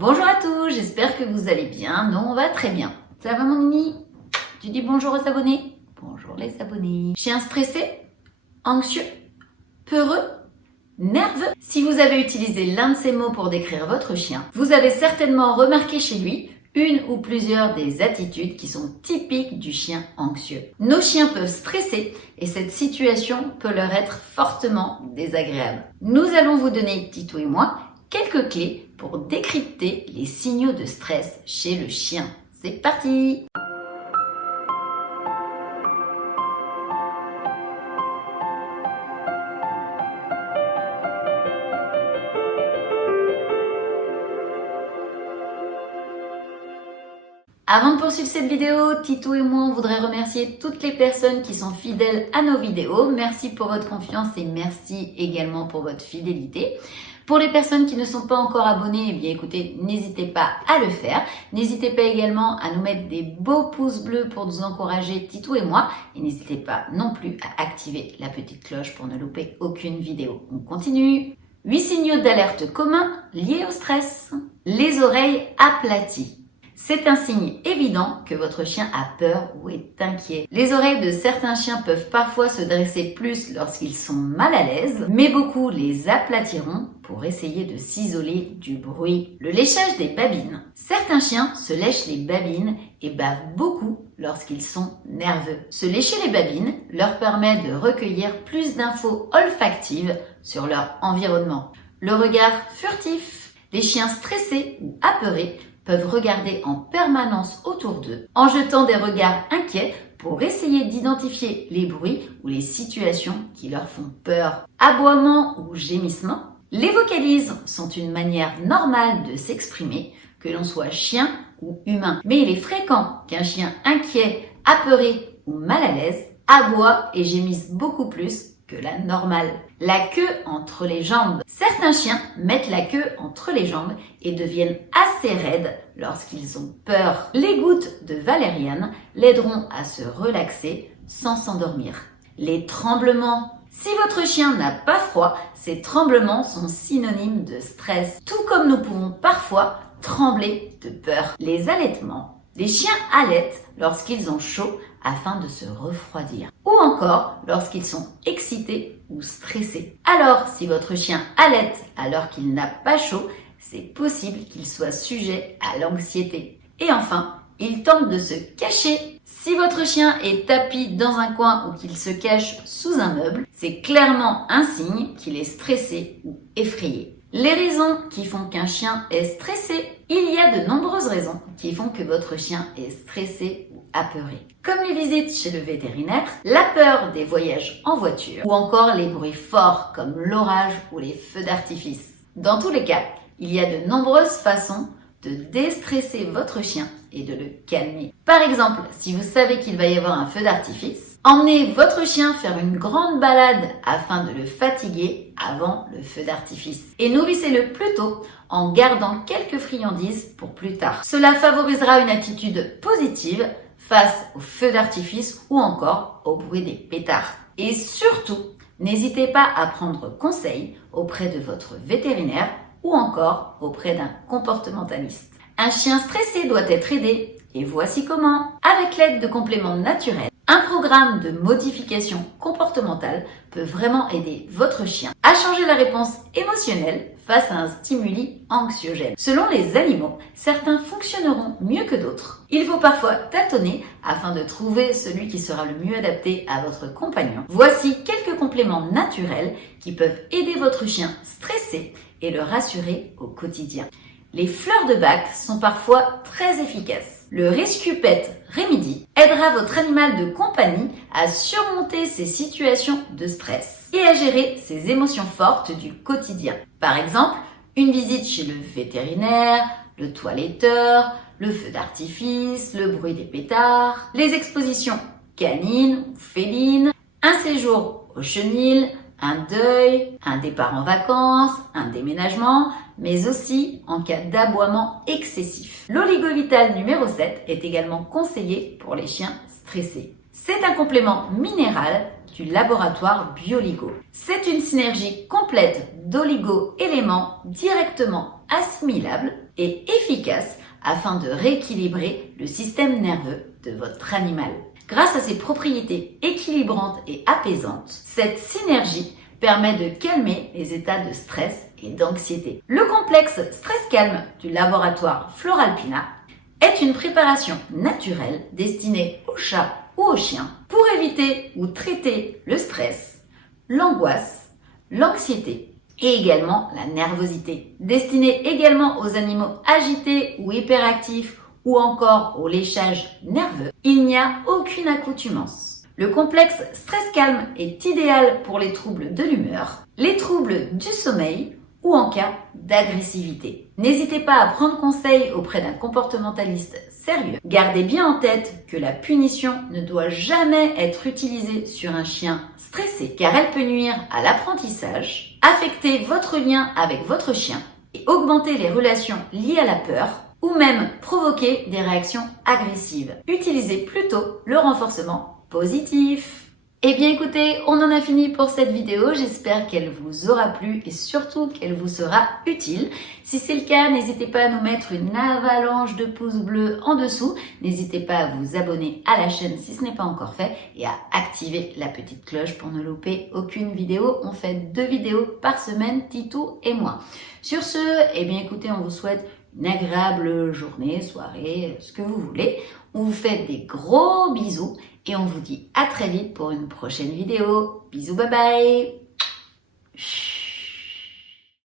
Bonjour à tous, j'espère que vous allez bien. Nous, on va très bien. Ça va mon Nini? Tu dis bonjour aux abonnés? Bonjour les abonnés. Chien stressé? Anxieux? Peureux? Nerveux? Si vous avez utilisé l'un de ces mots pour décrire votre chien, vous avez certainement remarqué chez lui une ou plusieurs des attitudes qui sont typiques du chien anxieux. Nos chiens peuvent stresser et cette situation peut leur être fortement désagréable. Nous allons vous donner, Tito et moi, quelques clés pour décrypter les signaux de stress chez le chien. C'est parti! Avant de poursuivre cette vidéo, Tito et moi, on voudrait remercier toutes les personnes qui sont fidèles à nos vidéos. Merci pour votre confiance et merci également pour votre fidélité. Pour les personnes qui ne sont pas encore abonnées, eh bien écoutez, n'hésitez pas à le faire. N'hésitez pas également à nous mettre des beaux pouces bleus pour nous encourager, Tito et moi. Et n'hésitez pas non plus à activer la petite cloche pour ne louper aucune vidéo. On continue. 8 signaux d'alerte communs liés au stress. Les oreilles aplaties. C'est un signe évident que votre chien a peur ou est inquiet. Les oreilles de certains chiens peuvent parfois se dresser plus lorsqu'ils sont mal à l'aise, mais beaucoup les aplatiront pour essayer de s'isoler du bruit. Le léchage des babines. Certains chiens se lèchent les babines et bavent beaucoup lorsqu'ils sont nerveux. Se lécher les babines leur permet de recueillir plus d'infos olfactives sur leur environnement. Le regard furtif. Les chiens stressés ou apeurés peuvent regarder en permanence autour d'eux en jetant des regards inquiets pour essayer d'identifier les bruits ou les situations qui leur font peur. Aboiement ou gémissement. Les vocalises sont une manière normale de s'exprimer, que l'on soit chien ou humain. Mais il est fréquent qu'un chien inquiet, apeuré ou mal à l'aise aboie et gémisse beaucoup plus que la normale. La queue entre les jambes. Certains chiens mettent la queue entre les jambes et deviennent assez raides lorsqu'ils ont peur. Les gouttes de valériane l'aideront à se relaxer sans s'endormir. Les tremblements. Si votre chien n'a pas froid, ces tremblements sont synonymes de stress. Tout comme nous pouvons parfois trembler de peur. Les allaitements. Les chiens allaitent lorsqu'ils ont chaud afin de se refroidir ou encore lorsqu'ils sont excités ou stressés. Alors, si votre chien allaite alors qu'il n'a pas chaud, c'est possible qu'il soit sujet à l'anxiété. Et enfin, il tente de se cacher. Si votre chien est tapi dans un coin ou qu'il se cache sous un meuble, c'est clairement un signe qu'il est stressé ou effrayé. Les raisons qui font qu'un chien est stressé. Il y a de nombreuses raisons qui font que votre chien est stressé ou apeuré. Comme les visites chez le vétérinaire, la peur des voyages en voiture ou encore les bruits forts comme l'orage ou les feux d'artifice. Dans tous les cas, il y a de nombreuses façons de déstresser votre chien et de le calmer. Par exemple, si vous savez qu'il va y avoir un feu d'artifice, emmenez votre chien faire une grande balade afin de le fatiguer avant le feu d'artifice. Et nourrissez-le plus tôt en gardant quelques friandises pour plus tard. Cela favorisera une attitude positive face au feu d'artifice ou encore au bruit des pétards. Et surtout, n'hésitez pas à prendre conseil auprès de votre vétérinaire ou encore auprès d'un comportementaliste. Un chien stressé doit être aidé et voici comment. Avec l'aide de compléments naturels, un programme de modification comportementale peut vraiment aider votre chien à changer la réponse émotionnelle face à un stimuli anxiogène. Selon les animaux, certains fonctionneront mieux que d'autres. Il faut parfois tâtonner afin de trouver celui qui sera le mieux adapté à votre compagnon. Voici quelques compléments naturels qui peuvent aider votre chien stressé et le rassurer au quotidien. Les fleurs de bac sont parfois très efficaces. Le Rescue Pet Remedy aidera votre animal de compagnie à surmonter ces situations de stress et à gérer ses émotions fortes du quotidien. Par exemple, une visite chez le vétérinaire, le toiletteur, le feu d'artifice, le bruit des pétards, les expositions canines ou félines, un séjour au chenil, un deuil, un départ en vacances, un déménagement, mais aussi en cas d'aboiement excessif. L'oligovital numéro 7 est également conseillé pour les chiens stressés. C'est un complément minéral du laboratoire Bioligo. C'est une synergie complète d'oligo-éléments directement assimilables et efficace afin de rééquilibrer le système nerveux de votre animal. Grâce à ses propriétés équilibrantes et apaisantes, cette synergie permet de calmer les états de stress et d'anxiété. Le complexe Stress Calme du laboratoire Floralpina est une préparation naturelle destinée aux chats ou aux chiens pour éviter ou traiter le stress, l'angoisse, l'anxiété et également la nervosité. Destinée également aux animaux agités ou hyperactifs ou encore au léchage nerveux, il n'y a aucune accoutumance. Le complexe Stress Calme est idéal pour les troubles de l'humeur, les troubles du sommeil ou en cas d'agressivité. N'hésitez pas à prendre conseil auprès d'un comportementaliste sérieux. Gardez bien en tête que la punition ne doit jamais être utilisée sur un chien stressé car elle peut nuire à l'apprentissage, affecter votre lien avec votre chien et augmenter les relations liées à la peur ou même provoquer des réactions agressives. Utilisez plutôt le renforcement positif. Eh bien écoutez, on en a fini pour cette vidéo, j'espère qu'elle vous aura plu et surtout qu'elle vous sera utile. Si c'est le cas, n'hésitez pas à nous mettre une avalanche de pouces bleus en dessous, n'hésitez pas à vous abonner à la chaîne si ce n'est pas encore fait et à activer la petite cloche pour ne louper aucune vidéo. On fait 2 vidéos par semaine, Titou et moi. Sur ce, eh bien écoutez, on vous souhaite une agréable journée, soirée, ce que vous voulez. On vous fait des gros bisous et on vous dit à très vite pour une prochaine vidéo. Bisous, bye bye.